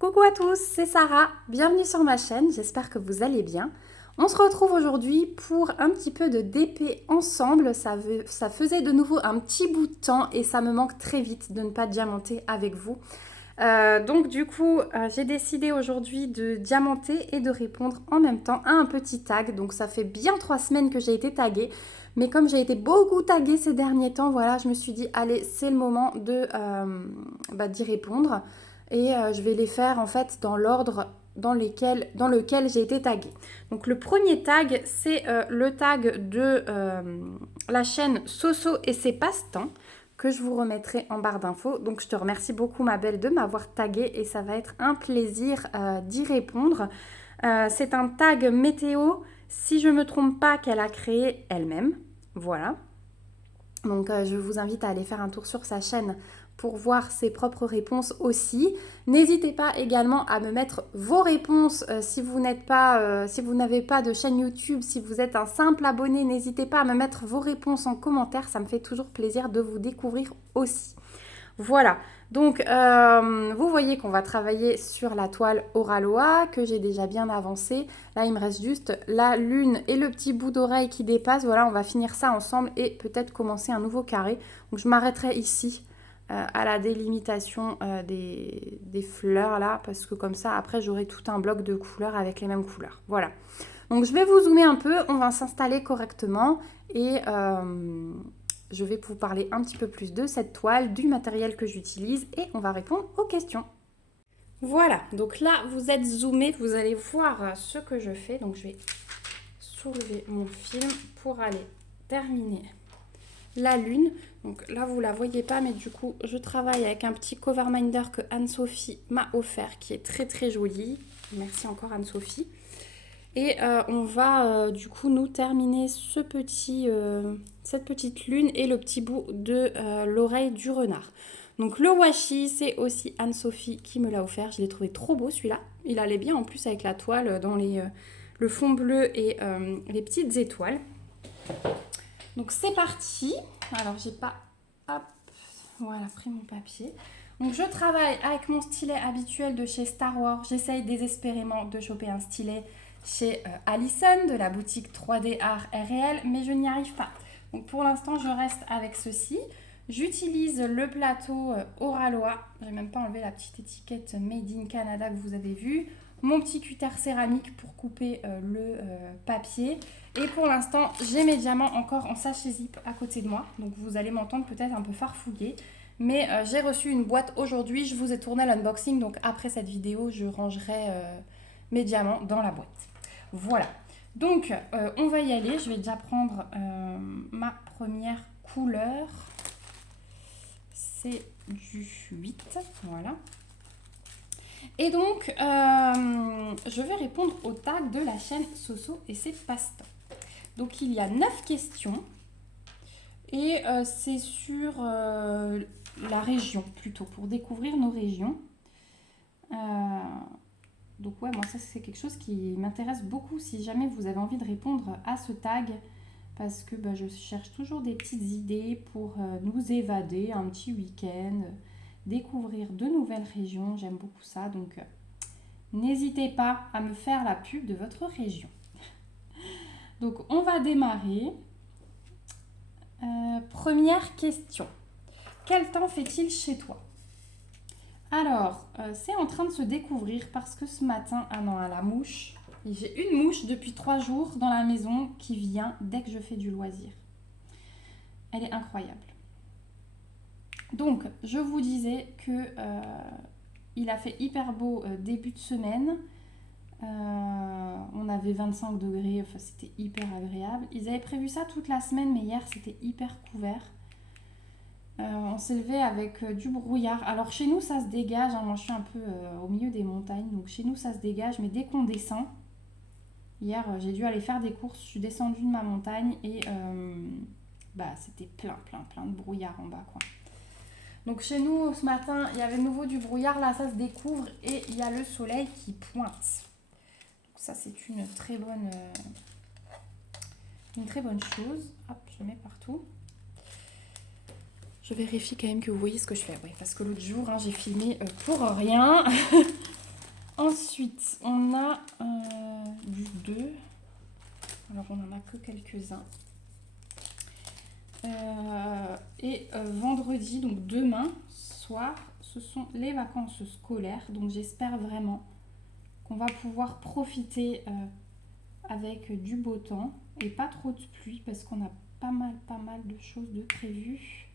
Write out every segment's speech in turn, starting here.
Coucou à tous, c'est Sarah, bienvenue sur ma chaîne, j'espère que vous allez bien. On se retrouve aujourd'hui pour un petit peu de DP ensemble, ça faisait de nouveau un petit bout de temps et ça me manque très vite de ne pas diamanter avec vous. Donc du coup, j'ai décidé aujourd'hui de diamanter et de répondre en même temps à un petit tag. Donc ça fait bien 3 semaines que j'ai été taguée, mais comme j'ai été beaucoup taguée ces derniers temps, voilà, je me suis dit, allez, c'est le moment d'y répondre. Et je vais les faire en fait dans l'ordre dans lequel j'ai été taguée. Donc le premier tag, c'est le tag de la chaîne Soso et ses passe-temps que je vous remettrai en barre d'infos. Donc je te remercie beaucoup ma belle de m'avoir taguée et ça va être un plaisir d'y répondre. C'est un tag météo, si je ne me trompe pas, qu'elle a créé elle-même. Voilà. Donc je vous invite à aller faire un tour sur sa chaîne pour voir ses propres réponses aussi. N'hésitez pas également à me mettre vos réponses si vous n'avez pas de chaîne YouTube, si vous êtes un simple abonné, n'hésitez pas à me mettre vos réponses en commentaire, ça me fait toujours plaisir de vous découvrir aussi. Voilà, donc vous voyez qu'on va travailler sur la toile Oraloa que j'ai déjà bien avancée. Là, il me reste juste la lune et le petit bout d'oreille qui dépasse. Voilà, on va finir ça ensemble et peut-être commencer un nouveau carré. Donc je m'arrêterai ici à la délimitation des fleurs là, parce que comme ça, après, j'aurai tout un bloc de couleurs avec les mêmes couleurs. Voilà. Donc je vais vous zoomer un peu, on va s'installer correctement et je vais vous parler un petit peu plus de cette toile, du matériel que j'utilise et on va répondre aux questions. Voilà, donc là vous êtes zoomé, vous allez voir ce que je fais. Donc je vais soulever mon film pour aller terminer la lune. Donc là vous la voyez pas, mais du coup je travaille avec un petit cover minder que Anne-Sophie m'a offert qui est très très joli. Merci encore Anne-Sophie. Et on va du coup nous terminer cette petite lune et le petit bout de l'oreille du renard. Donc le washi, c'est aussi Anne-Sophie qui me l'a offert. Je l'ai trouvé trop beau celui-là. Il allait bien en plus avec la toile dans le fond bleu et les petites étoiles. Donc c'est parti. Alors j'ai pas... Hop, voilà, pris mon papier. Donc je travaille avec mon stylet habituel de chez Star Wars. J'essaye désespérément de choper un stylet chez Allison de la boutique 3D Art RL, mais je n'y arrive pas. Donc pour l'instant, je reste avec ceci. J'utilise le plateau Oraloa. Je n'ai même pas enlevé la petite étiquette Made in Canada que vous avez vue. Mon petit cutter céramique pour couper le papier. Et pour l'instant, j'ai mes diamants encore en sachet zip à côté de moi. Donc vous allez m'entendre peut-être un peu farfouiller. Mais j'ai reçu une boîte aujourd'hui. Je vous ai tourné l'unboxing. Donc après cette vidéo, je rangerai mes diamants dans la boîte. Voilà, donc on va y aller. Je vais déjà prendre ma première couleur. C'est du 8, voilà. Et donc, je vais répondre au tag de la chaîne Soso et ses passe-temps. Donc, il y a 9 questions. Et c'est sur la région, plutôt, pour découvrir nos régions. Donc ouais, moi ça c'est quelque chose qui m'intéresse beaucoup si jamais vous avez envie de répondre à ce tag, parce que je cherche toujours des petites idées pour nous évader un petit week-end, découvrir de nouvelles régions, j'aime beaucoup ça, donc n'hésitez pas à me faire la pub de votre région. Donc on va démarrer. Première question. Quel temps fait-il chez toi ? Alors, c'est en train de se découvrir parce que ce matin, ah non, la mouche, j'ai une mouche depuis 3 jours dans la maison qui vient dès que je fais du loisir. Elle est incroyable. Donc, je vous disais que il a fait hyper beau début de semaine. On avait 25 degrés, enfin c'était hyper agréable. Ils avaient prévu ça toute la semaine, mais hier c'était hyper couvert. On s'est levé avec du brouillard. Alors chez nous ça se dégage, hein. Moi je suis un peu au milieu des montagnes, donc chez nous ça se dégage, mais dès qu'on descend, hier j'ai dû aller faire des courses, je suis descendue de ma montagne et c'était plein de brouillard en bas quoi. Donc chez nous ce matin il y avait de nouveau du brouillard, là ça se découvre et il y a le soleil qui pointe. Donc ça c'est une très bonne chose. Hop, je mets partout. Je vérifie quand même que vous voyez ce que je fais. Oui, parce que l'autre jour, j'ai filmé pour rien. Ensuite, on a du 2. Alors, on n'en a que quelques-uns. Vendredi, donc demain soir, ce sont les vacances scolaires. Donc, j'espère vraiment qu'on va pouvoir profiter avec du beau temps et pas trop de pluie parce qu'on a pas mal de choses de prévues.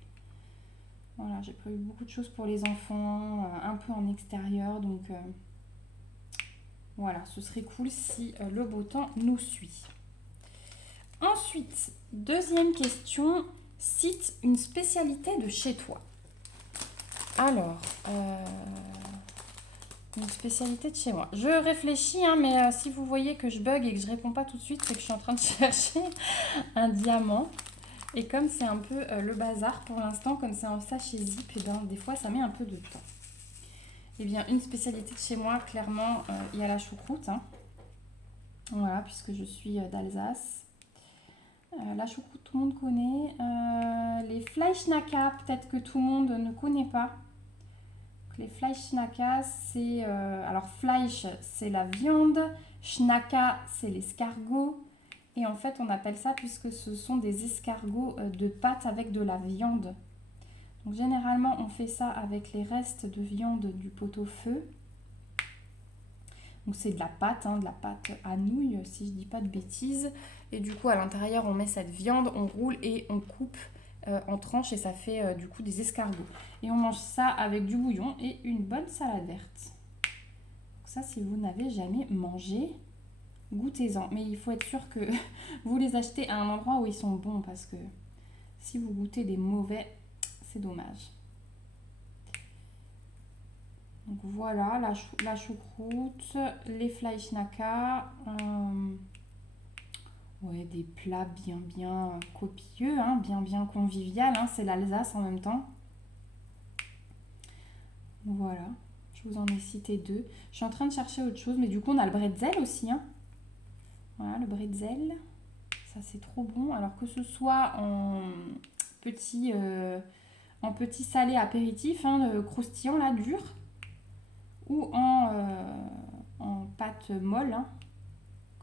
Voilà, j'ai prévu beaucoup de choses pour les enfants, un peu en extérieur, donc voilà, ce serait cool si le beau temps nous suit. Ensuite, deuxième question, cite une spécialité de chez toi. Alors, une spécialité de chez moi. Je réfléchis, mais si vous voyez que je bug et que je réponds pas tout de suite, c'est que je suis en train de chercher un diamant. Et comme c'est un peu le bazar pour l'instant, comme c'est un sachet zip, et ben, des fois ça met un peu de temps. Eh bien, une spécialité de chez moi, clairement, il y a la choucroute. Voilà, puisque je suis d'Alsace. La choucroute, tout le monde connaît. Les Fleischnacker, peut-être que tout le monde ne connaît pas. Les Fleischnacker, c'est... alors, Fleisch, c'est la viande. Schnacka, c'est l'escargot. Et en fait, on appelle ça puisque ce sont des escargots de pâte avec de la viande. Donc, généralement, on fait ça avec les restes de viande du pot-au-feu. Donc, c'est de la pâte à nouilles, si je ne dis pas de bêtises. Et du coup, à l'intérieur, on met cette viande, on roule et on coupe en tranches et ça fait du coup des escargots. Et on mange ça avec du bouillon et une bonne salade verte. Donc ça, si vous n'avez jamais mangé, goûtez-en. Mais il faut être sûr que vous les achetez à un endroit où ils sont bons parce que si vous goûtez des mauvais, c'est dommage. Donc voilà, la choucroute, les Fleischnacker, ouais, des plats bien copieux, bien convivial, c'est l'Alsace en même temps. Voilà, je vous en ai cité 2. Je suis en train de chercher autre chose, mais du coup on a le bretzel aussi. Voilà, le bretzel, ça c'est trop bon. Alors que ce soit en petit salé apéritif, croustillant là, dur, ou en pâte molle,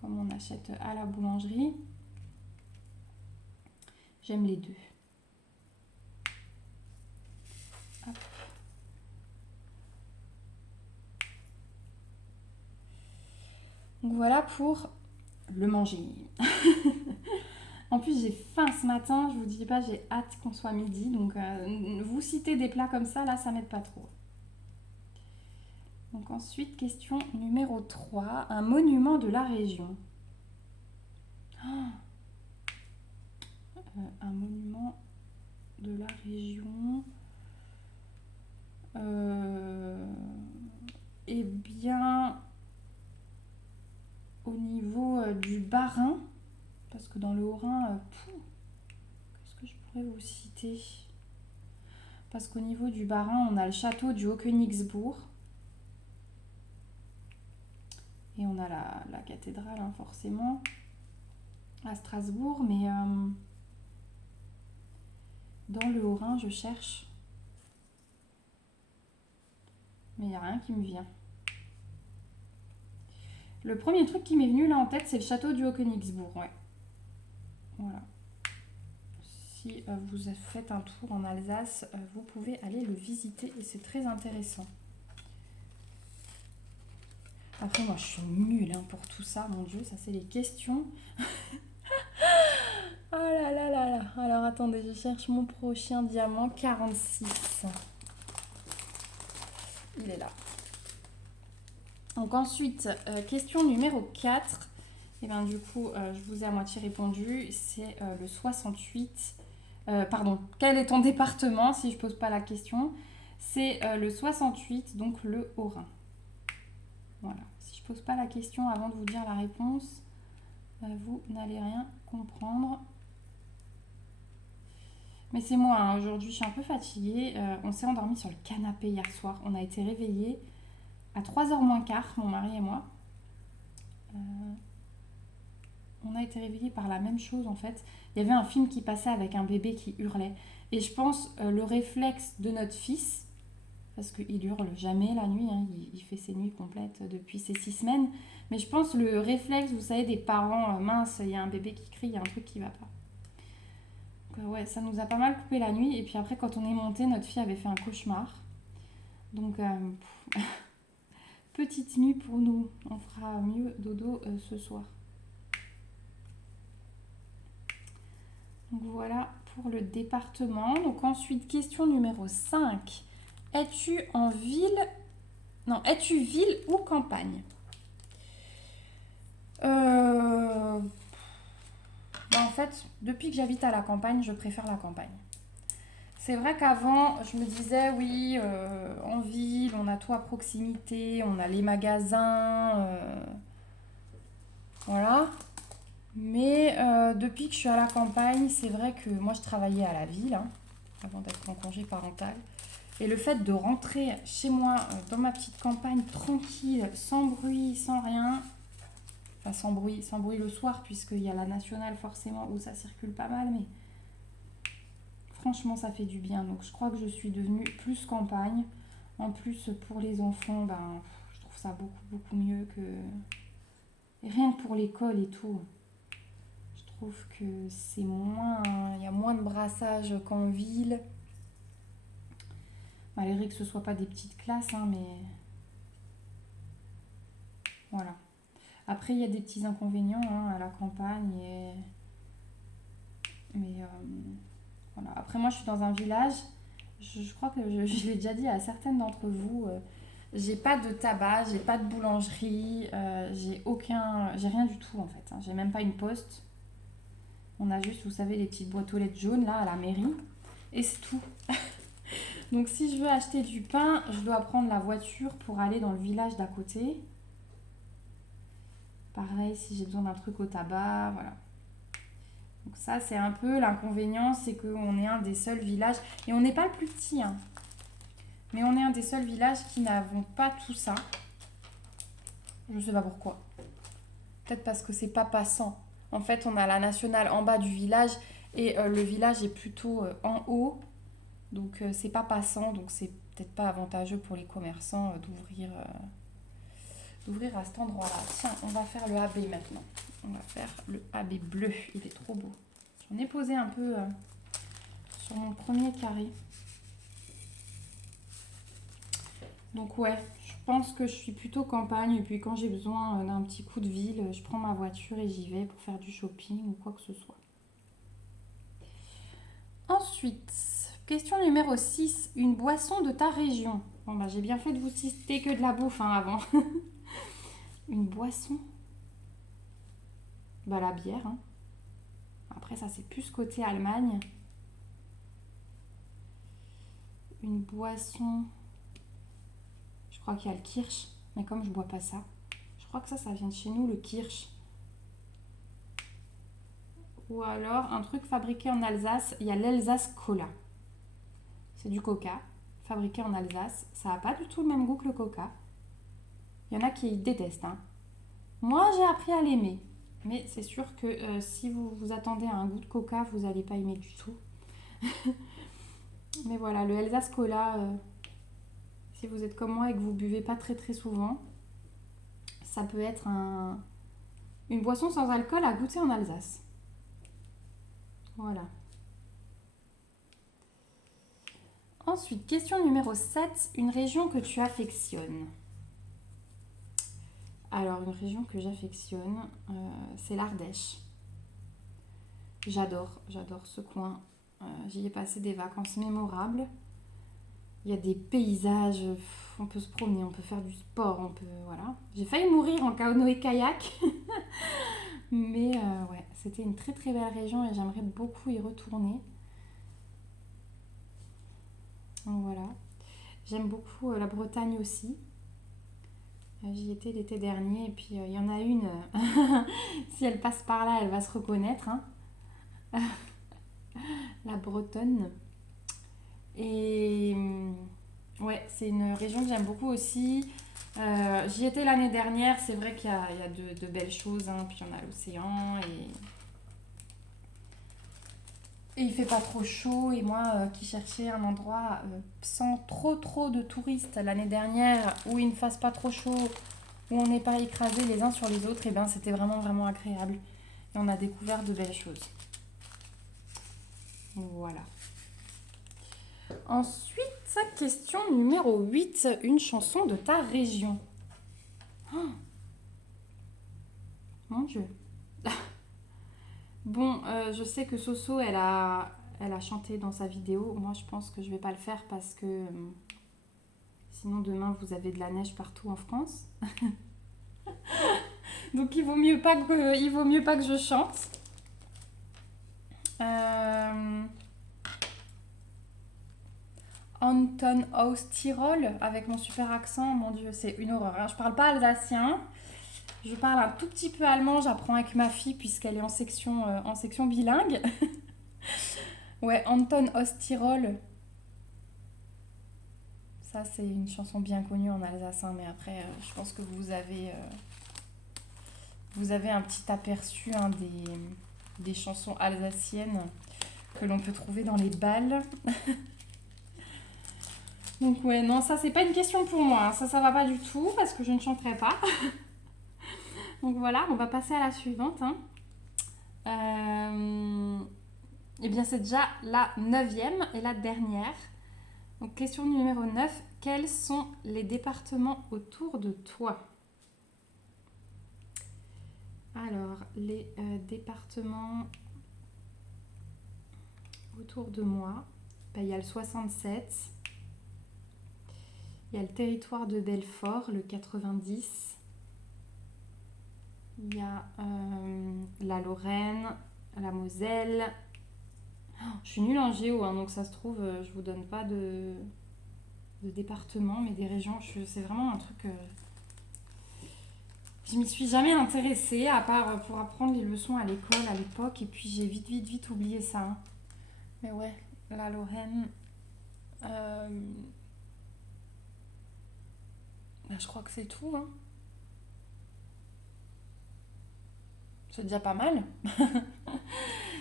comme on achète à la boulangerie. J'aime les deux. Hop. Donc voilà pour le manger. En plus, j'ai faim ce matin, je vous dis pas, j'ai hâte qu'on soit midi. Donc, vous citez des plats comme ça, là, ça m'aide pas trop. Donc ensuite, question numéro 3, un monument de la région. Un monument de la région. Eh bien, au niveau du Bas-Rhin, parce que dans le Haut-Rhin, qu'est-ce que je pourrais vous citer? Parce qu'au niveau du Bas-Rhin, on a le château du Haut-Königsbourg. Et on a la cathédrale, forcément, à Strasbourg. Mais dans le Haut-Rhin, je cherche. Mais il n'y a rien qui me vient. Le premier truc qui m'est venu là en tête, c'est le château du Haut-Königsbourg. Ouais. Voilà. Si vous faites un tour en Alsace, vous pouvez aller le visiter et c'est très intéressant. Après, moi, je suis nulle pour tout ça, mon Dieu, ça c'est les questions. Oh là là là là. Alors, attendez, je cherche mon prochain diamant, 46. Il est là. Donc ensuite, question numéro 4. Et bien du coup, je vous ai à moitié répondu. C'est le 68. Pardon, quel est ton département si je pose pas la question? C'est le 68, donc le Haut-Rhin. Voilà. Si je pose pas la question avant de vous dire la réponse, vous n'allez rien comprendre. Mais c'est moi, aujourd'hui je suis un peu fatiguée. On s'est endormi sur le canapé hier soir. On a été réveillés à 3h moins quart, mon mari et moi. On a été réveillés par la même chose en fait. Il y avait un film qui passait avec un bébé qui hurlait. Et je pense le réflexe de notre fils, parce qu'il hurle jamais la nuit, hein. Il fait ses nuits complètes depuis ces 6 semaines. Mais je pense le réflexe, vous savez, des parents, mince, il y a un bébé qui crie, il y a un truc qui va pas. Donc, ouais, ça nous a pas mal coupé la nuit. Et puis après, quand on est monté, notre fille avait fait un cauchemar. Donc, petite nuit pour nous. On fera mieux dodo ce soir. Donc voilà pour le département. Donc ensuite, question numéro 5. Es-tu en ville? Non, es-tu ville ou campagne? En fait, depuis que j'habite à la campagne, je préfère la campagne. C'est vrai qu'avant, je me disais, oui, en ville, on a tout à proximité, on a les magasins, voilà. Mais depuis que je suis à la campagne, c'est vrai que moi, je travaillais à la ville, hein, avant d'être en congé parental. Et le fait de rentrer chez moi, dans ma petite campagne, tranquille, sans bruit, sans rien, enfin sans bruit le soir, puisqu'il y a la nationale forcément où ça circule pas mal, mais franchement, ça fait du bien. Donc, je crois que je suis devenue plus campagne. En plus, pour les enfants, ben, je trouve ça beaucoup, beaucoup mieux que... Et rien que pour l'école et tout. Je trouve que c'est moins... Il y a moins de brassage qu'en ville. Malgré que ce ne soit pas des petites classes, hein, mais... Voilà. Après, il y a des petits inconvénients, hein, à la campagne. Mais... Voilà. Après, moi, je suis dans un village. Je crois que je l'ai déjà dit à certaines d'entre vous. J'ai pas de tabac, j'ai pas de boulangerie, j'ai rien du tout en fait, hein. J'ai même pas une poste. On a juste, vous savez, les petites boîtes aux lettres jaunes là à la mairie. Et c'est tout. Donc si je veux acheter du pain, je dois prendre la voiture pour aller dans le village d'à côté. Pareil, si j'ai besoin d'un truc au tabac, voilà. Donc ça, c'est un peu l'inconvénient, c'est qu'on est un des seuls villages, et on n'est pas le plus petit, hein, mais on est un des seuls villages qui n'avons pas tout ça. Je sais pas pourquoi. Peut-être parce que c'est pas passant. En fait, on a la nationale en bas du village, et le village est plutôt en haut, donc c'est pas passant, donc c'est peut-être pas avantageux pour les commerçants d'ouvrir à cet endroit-là. Tiens, on va faire le AB maintenant. On va faire le AB bleu. Il est trop beau. J'en ai posé un peu sur mon premier carré. Donc ouais, je pense que je suis plutôt campagne. Et puis quand j'ai besoin d'un petit coup de ville, je prends ma voiture et j'y vais pour faire du shopping ou quoi que ce soit. Ensuite, question numéro 6. Une boisson de ta région. Bon bah j'ai bien fait de vous citer que de la bouffe, hein, avant. Une boisson? Bah la bière, hein. Après ça c'est plus côté Allemagne. Une boisson... Je crois qu'il y a le kirsch, mais comme je bois pas ça, je crois que ça vient de chez nous, le kirsch. Ou alors un truc fabriqué en Alsace, il y a l'Elsace Cola. C'est du coca, fabriqué en Alsace. Ça n'a pas du tout le même goût que le coca. Il y en a qui détestent, hein. Moi, j'ai appris à l'aimer. Mais c'est sûr que si vous vous attendez à un goût de coca, vous n'allez pas aimer du tout. Mais voilà, le Elsace Cola, si vous êtes comme moi et que vous buvez pas très très souvent, ça peut être une boisson sans alcool à goûter en Alsace. Voilà. Ensuite, question numéro 7. Une région que tu affectionnes. Alors, une région que j'affectionne, c'est l'Ardèche. J'adore ce coin. J'y ai passé des vacances mémorables. Il y a des paysages, on peut se promener, on peut faire du sport, voilà. J'ai failli mourir en canoë-kayak. Mais ouais, c'était une très très belle région et j'aimerais beaucoup y retourner. Donc voilà. J'aime beaucoup la Bretagne aussi. J'y étais l'été dernier et puis il y en a une, si elle passe par là, elle va se reconnaître, hein. La Bretonne. Et ouais, c'est une région que j'aime beaucoup aussi. J'y étais l'année dernière, c'est vrai qu'il y a de belles choses, hein. Puis on a l'océan et Et il fait pas trop chaud. Et moi qui cherchais un endroit sans trop de touristes l'année dernière, où il ne fasse pas trop chaud, où on n'est pas écrasés les uns sur les autres, et ben c'était vraiment agréable. Et on a découvert de belles choses. Voilà. Ensuite, question numéro 8, une chanson de ta région. Oh, mon Dieu. Bon, je sais que Soso, elle a chanté dans sa vidéo. Moi, je pense que je vais pas le faire parce que sinon demain vous avez de la neige partout en France. Donc il vaut mieux pas que je chante. Anton aus Tirol avec mon super accent, mon Dieu, c'est une horreur. Hein. Je parle pas alsacien. Je parle un tout petit peu allemand, j'apprends avec ma fille puisqu'elle est en section bilingue. Ouais, Anton aus Tirol. Ça, c'est une chanson bien connue en alsacien, mais après, je pense que vous avez un petit aperçu hein, des chansons alsaciennes que l'on peut trouver dans les bals. Donc ouais, non, ça, c'est pas une question pour moi. Hein. Ça va pas du tout parce que je ne chanterai pas. Donc voilà, on va passer à la suivante. Hein. Eh bien, c'est déjà la 9e et la dernière. Donc, question numéro 9. Quels sont les départements autour de toi? Alors, les départements autour de moi, il y a le 67, il y a le territoire de Belfort, le 90, il y a la Lorraine, la Moselle. Oh, je suis nulle en géo, hein, donc ça se trouve, je vous donne pas de département, mais des régions. C'est vraiment un truc. Je m'y suis jamais intéressée, à part pour apprendre les leçons à l'école à l'époque, et puis j'ai vite oublié ça. Hein. Mais ouais, la Lorraine. Je crois que c'est tout. Hein. C'est déjà pas mal.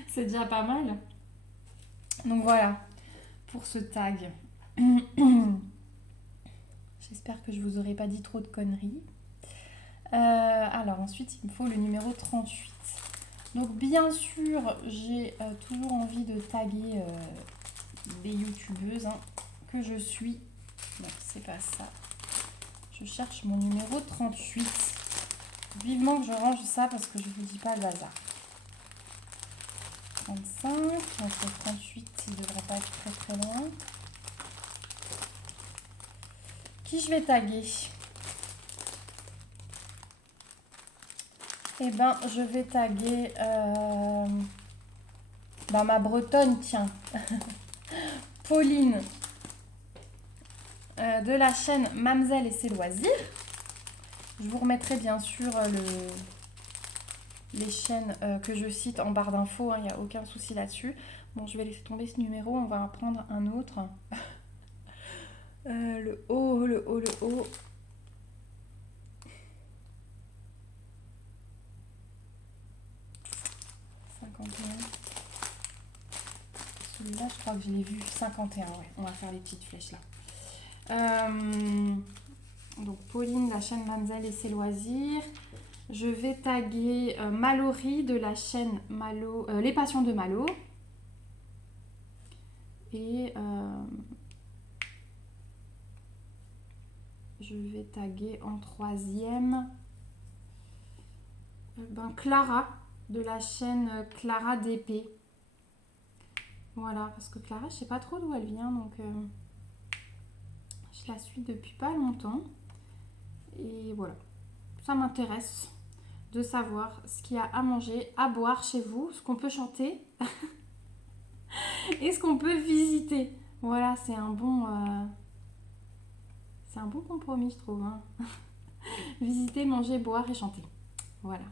C'est déjà pas mal. Donc voilà, pour ce tag. J'espère que je vous aurai pas dit trop de conneries. Alors ensuite, il me faut le numéro 38. Donc bien sûr, j'ai toujours envie de taguer des youtubeuses hein, que je suis. Non, c'est pas ça. Je cherche mon numéro 38. Vivement que je range ça parce que je vous dis pas le hasard. 35, entre 38, il devrait pas être très loin. Qui je vais taguer? Eh ben, je vais taguer ma bretonne, tiens. Pauline de la chaîne Mamzelle et ses loisirs. Je vous remettrai bien sûr les chaînes que je cite en barre d'infos, il n'y a aucun souci là-dessus. Bon, je vais laisser tomber ce numéro, on va en prendre un autre. Le haut. 51. Celui-là, je crois que je l'ai vu. 51, ouais. On va faire les petites flèches là. Donc, Pauline, la chaîne Mamzelle et ses loisirs. Je vais taguer Mallory de la chaîne Les Passions de Malo. Et je vais taguer en 3e Clara de la chaîne Clara DP. Voilà, parce que Clara, je sais pas trop d'où elle vient, donc je la suis depuis pas longtemps. Et voilà, ça m'intéresse de savoir ce qu'il y a à manger, à boire chez vous, ce qu'on peut chanter et ce qu'on peut visiter. Voilà, c'est un bon compromis, je trouve. Hein. Visiter, manger, boire et chanter. Voilà.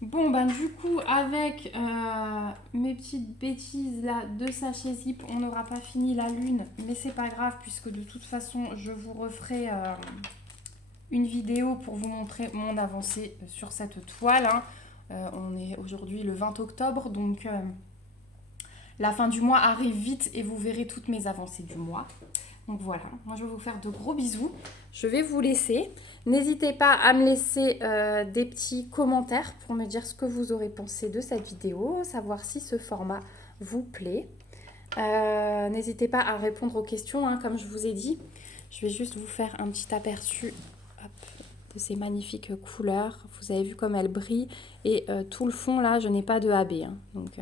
Bon, ben du coup, avec mes petites bêtises là de sachet zip, on n'aura pas fini la lune, mais c'est pas grave puisque de toute façon, je vous referai une vidéo pour vous montrer mon avancée sur cette toile. Hein. On est aujourd'hui le 20 octobre, donc la fin du mois arrive vite et vous verrez toutes mes avancées du mois. Donc voilà, moi je vais vous faire de gros bisous. Je vais vous laisser. N'hésitez pas à me laisser des petits commentaires pour me dire ce que vous aurez pensé de cette vidéo, savoir si ce format vous plaît. N'hésitez pas à répondre aux questions, hein, comme je vous ai dit. Je vais juste vous faire un petit aperçu de ces magnifiques couleurs. Vous avez vu comme elles brillent. Et tout le fond là, je n'ai pas de AB. Hein, donc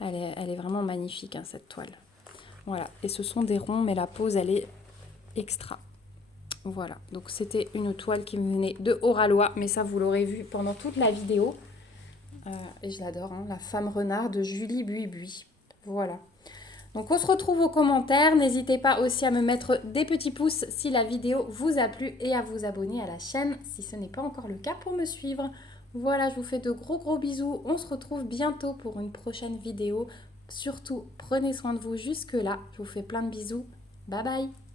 elle est vraiment magnifique, hein, cette toile. Voilà, et ce sont des ronds, mais la pose, elle est extra. Voilà, donc c'était une toile qui me venait de Oralois, mais ça, vous l'aurez vu pendant toute la vidéo. Et je l'adore, hein, la femme renard de Julie Buis-Buis. Voilà. Donc on se retrouve aux commentaires. N'hésitez pas aussi à me mettre des petits pouces si la vidéo vous a plu et à vous abonner à la chaîne si ce n'est pas encore le cas pour me suivre. Voilà, je vous fais de gros bisous. On se retrouve bientôt pour une prochaine vidéo. Surtout, prenez soin de vous jusque-là. Je vous fais plein de bisous. Bye bye!